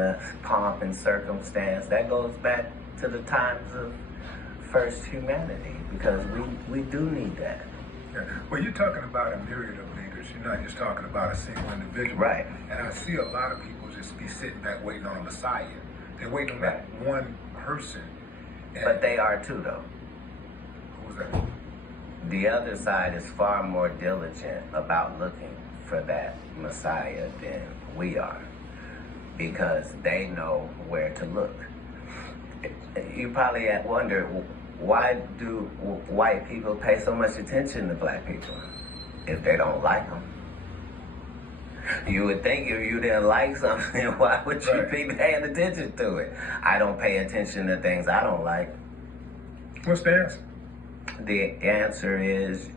the pomp and circumstance. That goes back to the times of first humanity, because we do need that. Yeah. Well, you're talking about a myriad of leaders. You're not just talking about a single individual. Right. And I see a lot of people just be sitting back waiting on a Messiah. They're waiting on that one person. But they are too, though. Who's that? The other side is far more diligent about looking for that Messiah than we are, because they know where to look. You probably wonder, why do white people pay so much attention to black people if they don't like them? You would think if you didn't like something, why would you be paying attention to it? I don't pay attention to things I don't like. What's the answer? The answer is,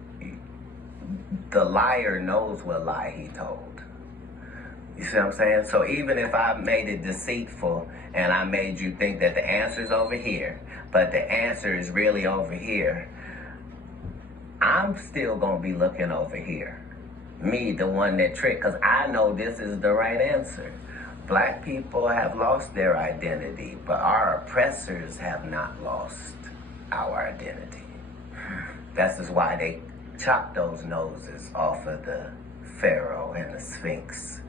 the liar knows what lie he told. You see what I'm saying? So even if I made it deceitful and I made you think that the answer's over here, but the answer is really over here, I'm still gonna be looking over here. Me, the one that tricked, because I know this is the right answer. Black people have lost their identity, but our oppressors have not lost our identity. That's just why they chopped those noses off of the Pharaoh and the Sphinx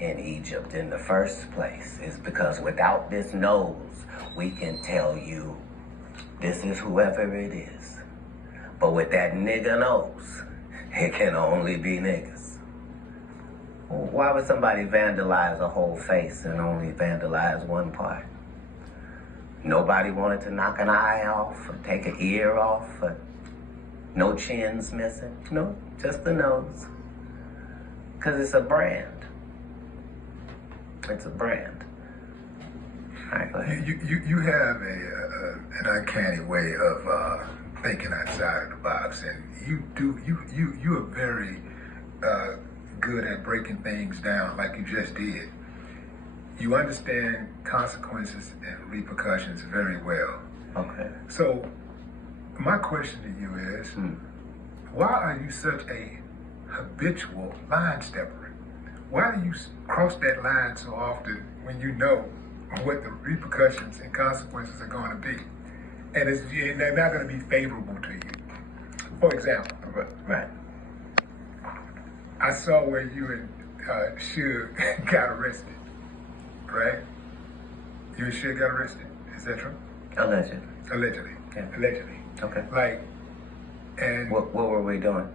in Egypt in the first place. Is because without this nose, we can tell you this is whoever it is. But with that nigga nose, it can only be niggas. Why would somebody vandalize a whole face and only vandalize one part? Nobody wanted to knock an eye off or take an ear off or no chins missing. No, just the nose. Because it's a brand. It's a brand. All right, go ahead. You have an uncanny way of thinking outside of the box, and you are very good at breaking things down like you just did. You understand consequences and repercussions very well. Okay. So my question to you is, why are you such a habitual line stepper? Why do you cross that line so often when you know what the repercussions and consequences are going to be? And they're not going to be favorable to you. For example, Right. I saw where you and Suge got arrested, right? You and Suge got arrested. Is that true? Allegedly. Allegedly. Yeah. Allegedly. Okay. Like, and What were we doing?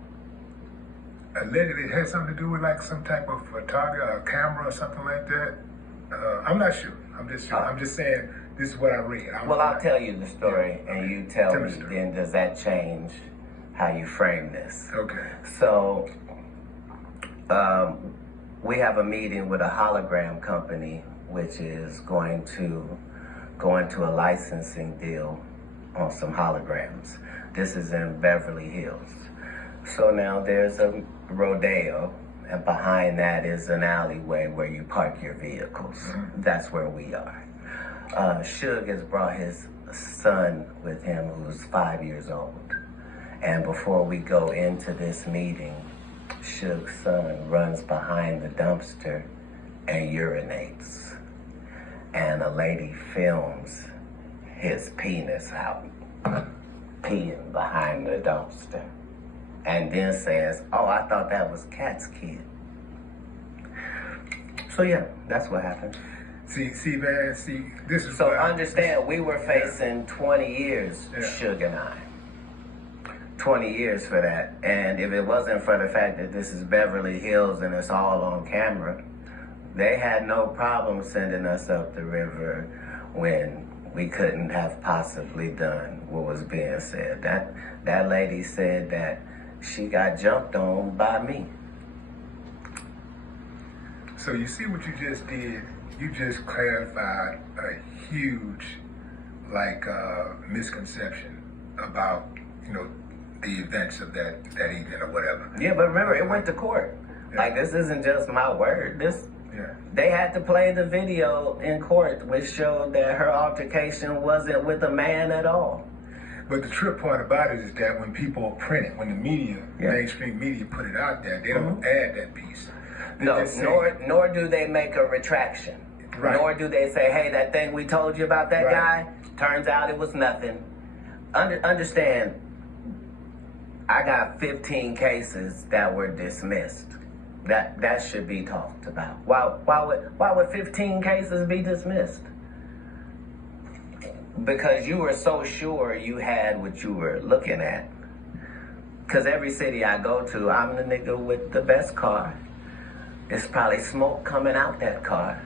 allegedly it had something to do with like some type of photography or camera or something like that. I'm not sure. I'm just saying this is what I read. I'll tell you the story, and you tell Tell me, me the story. then does that change how you frame this? Okay. So, we have a meeting with a hologram company, which is going to go into a licensing deal on some holograms. This is in Beverly Hills. So now there's a rodeo, and behind that is an alleyway where you park your vehicles. Mm-hmm. That's where we are. Suge has brought his son with him, who's 5 years old. And before we go into this meeting, Suge's son runs behind the dumpster and urinates. And a lady films his penis out, peeing behind the dumpster. And then says, "Oh, I thought that was Katt's kid." So yeah, that's what happened. See, man, this is So what understand, we were facing 20 years, Suge and I. 20 years for that. And if it wasn't for the fact that this is Beverly Hills and it's all on camera, they had no problem sending us up the river when we couldn't have possibly done what was being said. That lady said that she got jumped on by me. So you see what you just did? You just clarified a huge, misconception about, the events of that evening or whatever. Yeah, but remember, it went to court. Yeah. Like, this isn't just my word. Yeah. They had to play the video in court, which showed that her altercation wasn't with a man at all. But the trip part about it is that when people print it, when the media, mainstream media put it out there, they don't add that piece. No, nor do they make a retraction. Right. Nor do they say, hey, that thing we told you about that guy, turns out it was nothing. Understand, I got 15 cases that were dismissed. That should be talked about. Why would 15 cases be dismissed? Because you were so sure you had what you were looking at. Because every city I go to, I'm the nigga with the best car. It's probably smoke coming out that car.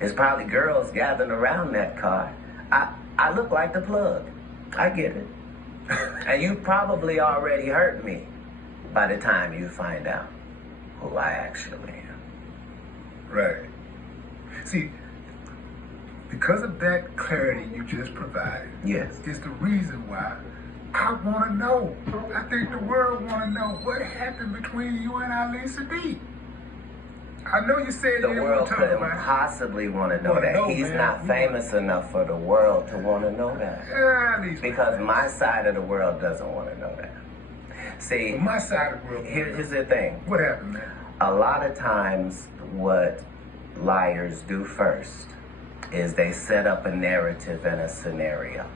It's probably girls gathering around that car. I look like the plug. I get it. And you probably already hurt me by the time you find out who I actually am. Right. See, because of that clarity you just provided, yes, is the reason why I want to know. I think the world want to know what happened between you and Ali Sadiq. I know you said the you didn't world want to talk couldn't about it. possibly want to know that. He's not famous enough for the world to want to know that. Yeah, because my side of the world doesn't want to know that. See, well, my side of the world. Here's the thing. What happened, man? A lot of times, what liars do first is they set up a narrative and a scenario.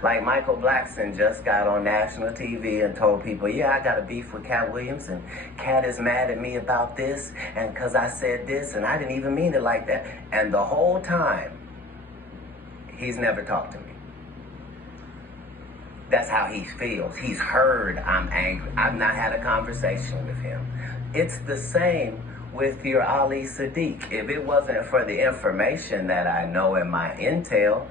Like Michael Blackson just got on national TV and told people, yeah, I got a beef with Katt Williams, and Katt is mad at me about this, and because I said this, and I didn't even mean it like that. And the whole time, he's never talked to me. That's how he feels. He's heard I'm angry. I've not had a conversation with him. It's the same with your Ali Sadiq. If it wasn't for the information that I know in my intel,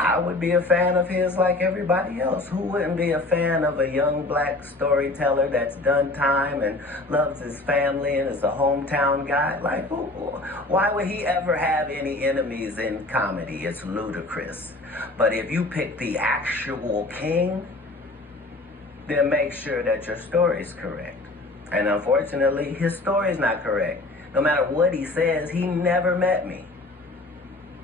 I would be a fan of his like everybody else. Who wouldn't be a fan of a young black storyteller that's done time and loves his family and is a hometown guy? Like, why would he ever have any enemies in comedy? It's ludicrous. But if you pick the actual king, then make sure that your story is correct. And unfortunately, his story is not correct. No matter what he says, he never met me.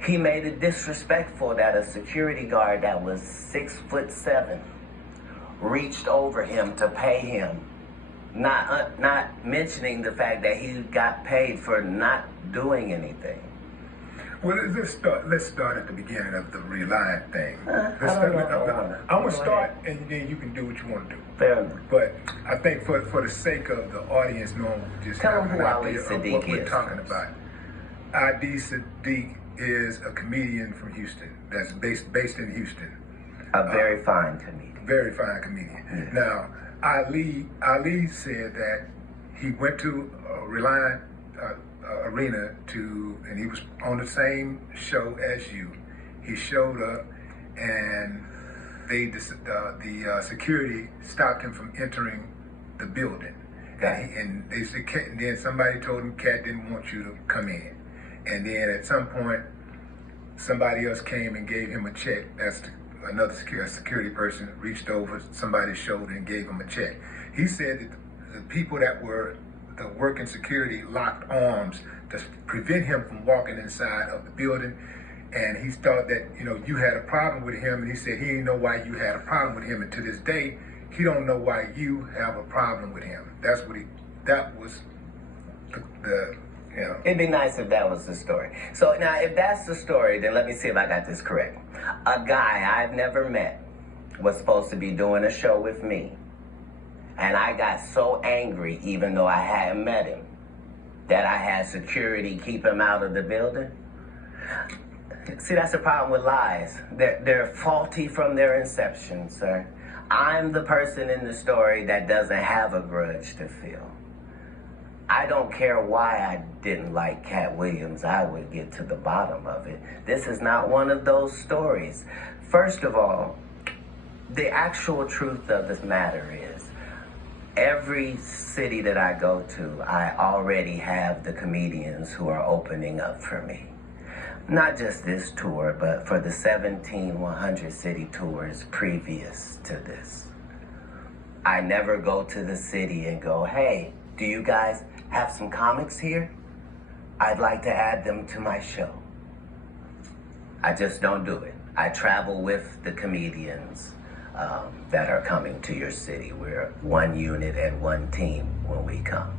He made it disrespectful that a security guard that was 6'7" reached over him to pay him, not mentioning the fact that he got paid for not doing anything. Well, let's start at the beginning of the Reliant thing. I'm gonna start, and then you can do what you want to do. Fair enough. But I think for the sake of the audience knowing just tell having them an who Ali idea of Sadiq what we're is talking about. Ali Sadiq is a comedian from Houston that's based in Houston. A very fine comedian. Very fine comedian. Yes. Now, Ali said that he went to Reliant Arena and he was on the same show as you. He showed up, and the security stopped him from entering the building. And they said, and then somebody told him Katt didn't want you to come in. And then at some point, somebody else came and gave him a check. That's another security person reached over somebody's shoulder and gave him a check. He said that the people that were the working security locked arms to prevent him from walking inside of the building. And he thought that, you had a problem with him. And he said he didn't know why you had a problem with him. And to this day, he don't know why you have a problem with him. That was the It'd be nice if that was the story. So now, if that's the story, then let me see if I got this correct. A guy I've never met was supposed to be doing a show with me. And I got so angry, even though I hadn't met him, that I had security keep him out of the building. See, that's the problem with lies. They're faulty from their inception, sir. I'm the person in the story that doesn't have a grudge to feel. I don't care why I didn't like Katt Williams. I would get to the bottom of it. This is not one of those stories. First of all, the actual truth of this matter is, every city that I go to, I already have the comedians who are opening up for me. Not just this tour, but for the 17 100 city tours previous to this. I never go to the city and go, hey, do you guys have some comics here? I'd like to add them to my show. I just don't do it. I travel with the comedians that are coming to your city. We're one unit and one team when we come.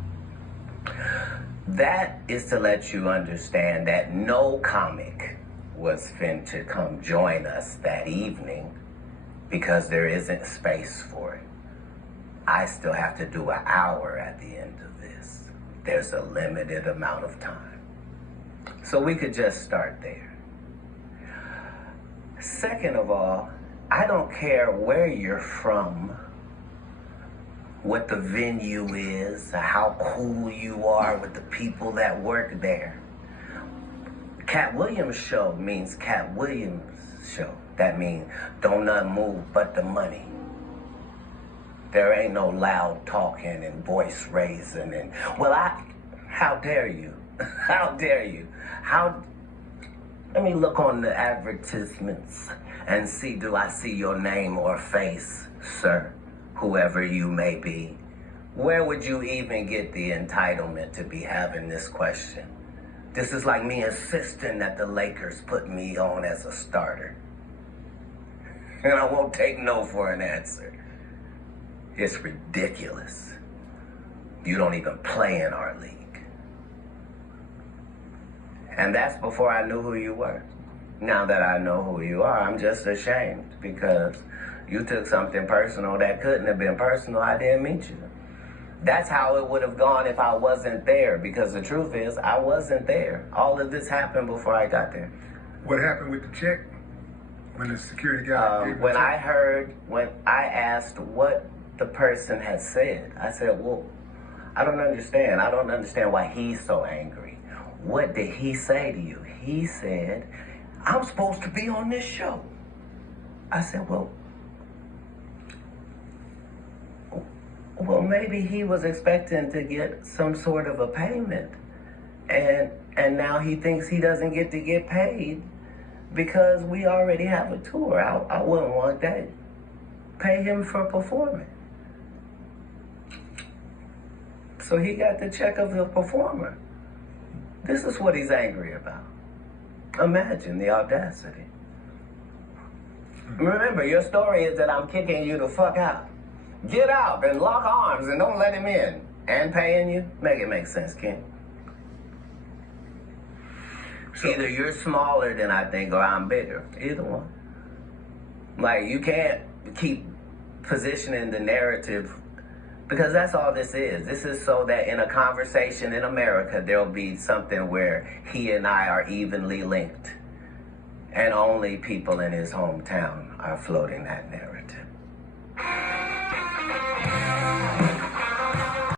That is to let you understand that no comic was fin to come join us that evening because there isn't space for it. I still have to do an hour at the end of this. There's a limited amount of time. So we could just start there. Second of all, I don't care where you're from, what the venue is, how cool you are with the people that work there. Katt Williams show means Katt Williams show. That means don't nothing move but the money. There ain't no loud talking and voice raising and, how dare you? How dare you? Let me look on the advertisements and see, do I see your name or face, sir, whoever you may be? Where would you even get the entitlement to be having this question? This is like me insisting that the Lakers put me on as a starter. And I won't take no for an answer. It's ridiculous. You don't even play in our league. And that's before I knew who you were. Now that I know who you are, I'm just ashamed because you took something personal that couldn't have been personal. I didn't meet you. That's how it would have gone if I wasn't there, because the truth is, I wasn't there. All of this happened before I got there. What happened with the check? When the security guy gave when I asked what the person had said, I said, well, I don't understand. I don't understand why he's so angry. What did he say to you? He said, I'm supposed to be on this show. I said, well, maybe he was expecting to get some sort of a payment. And now he thinks he doesn't get to get paid because we already have a tour. I wouldn't want that. Pay him for performing. So he got the check of the performer. This is what he's angry about. Imagine the audacity. Remember, your story is that I'm kicking you the fuck out. Get out and lock arms and don't let him in. And paying you? Make it make sense, Ken. So, either you're smaller than I think or I'm bigger. Either one. Like, you can't keep positioning the narrative because that's all this is. This is so that in a conversation in America, there'll be something where he and I are evenly linked. And only people in his hometown are floating that narrative.